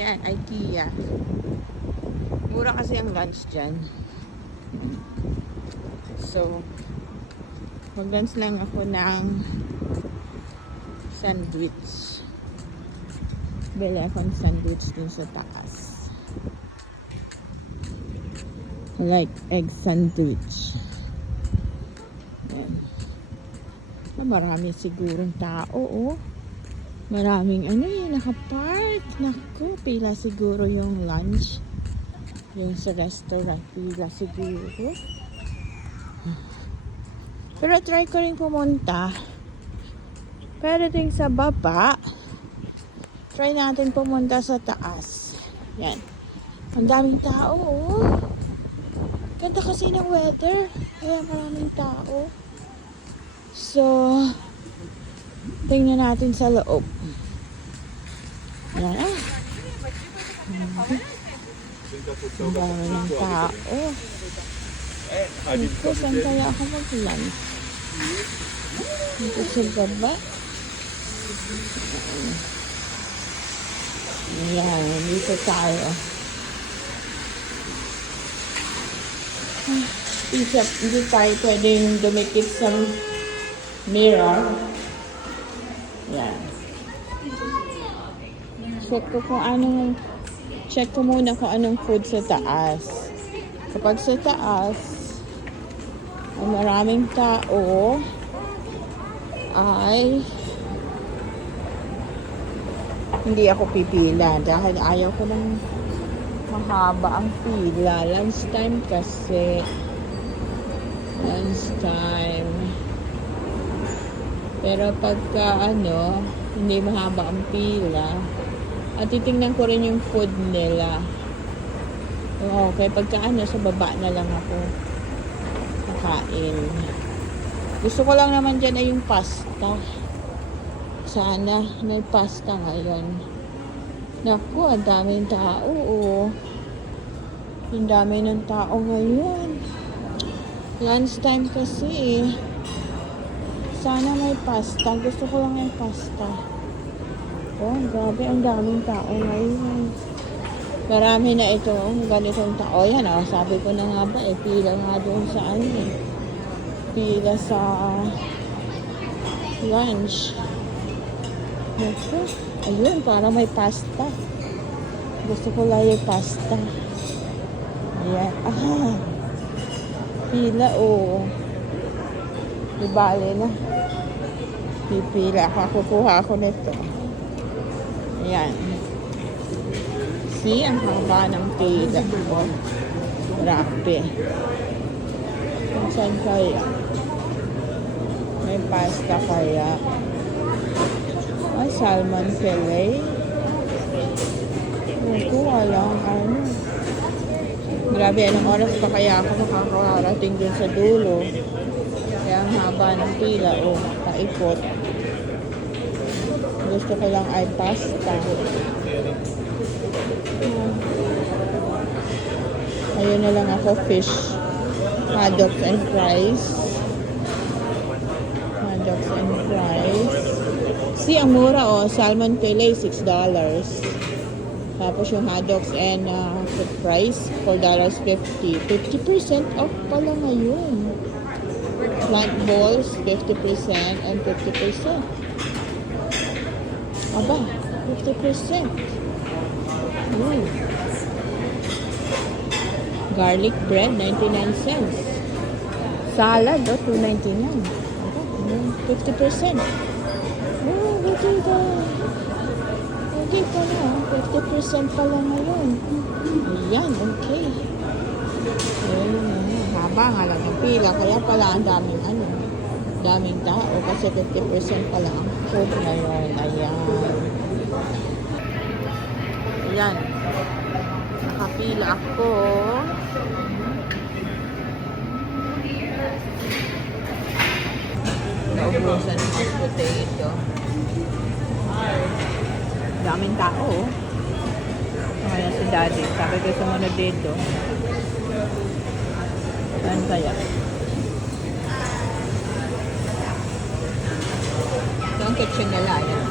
Yan, IKEA. Mura kasi ang lunch dyan. So, mag-lunch lang ako ng sandwich. Bili akong sandwich dun sa taas. Like egg sandwich. Yan. Marami sigurong tao, oh. Maraming nakapark. Naku, pila siguro yung lunch. Yung sa restaurant, pila siguro. Pero try ko rin pumunta. Pero din sa baba, try natin pumunta sa taas. Yan. Ang daming tao, oh. Ganda kasi ng weather. Kaya maraming tao. So, tingnan natin sa loob. Yan, ah. Ang dami ng tao. Dito, saan kaya ako mag-lunch? Dito sa baba. Yan, dito tayo. Hindi tayo pwedeng dumikit sa mirror. Yan. Check ko muna kung anong food sa taas. Kapag sa taas ay maraming tao, ay hindi ako pipila dahil ayaw ko ng mahaba ang pila. Lunch time kasi. Lunch time. Pero pagka hindi mahaba ang pila, at titingnan ko rin yung food nila. Okay, pagka sa baba na lang ako kakain. Gusto ko lang naman dyan ay yung pasta. Sana may pasta ngayon. Naku, ang daming tao, oh. Ang dami ng tao ngayon. Lunch time kasi, eh. Sana may pasta. Gusto ko lang yung pasta. Oh, grabe. Ang daming tao ngayon. Marami na ito. Ganitong tao. Yan, oh. Sabi ko na nga ba, pila nga doon sa pila sa lunch. Naku. Ayun, para may pasta. Gusto ko lang yung pasta. Ayan. Ah. Pila, oh. Ibali na. Pipila ako. Kukuha ako nito. Ayan. See, ang haba ng pila. Oh. Grabe. Kung saan kaya? May pasta kaya? Salmon fillet. Ito, walang Grabe, anong oras pa kaya ako makakarating dun sa dulo? Kaya ang haba ng pila, oh, paikot. Gusto ko lang ay pasta. Ayun na lang ako, fish. Hot dogs and fries. Hot dogs and fries. See, ang mura, oh. Salmon fillet, $6. Tapos yung hot dogs and fries, $4.50. 50% off pala ngayon. Plant balls, 50% and 50%. Aba, 50%. Garlic bread, 99 cents. Salad, oh, $2.99. Aba, 50%. Hindi pala. 50% pala ngayon. Ayan, okay. Ayan, haba nga lang ang pila. Kaya pala ang daming tao. Kasi 50% pala ang food ngayon. Ayan. Ayan. Nakapila ako. Naubusan ng potato. Daming tao, oh. Kaya si daddy, sabi ko sumunod dito. Saan kaya? Ito ang kitchen nila, yan.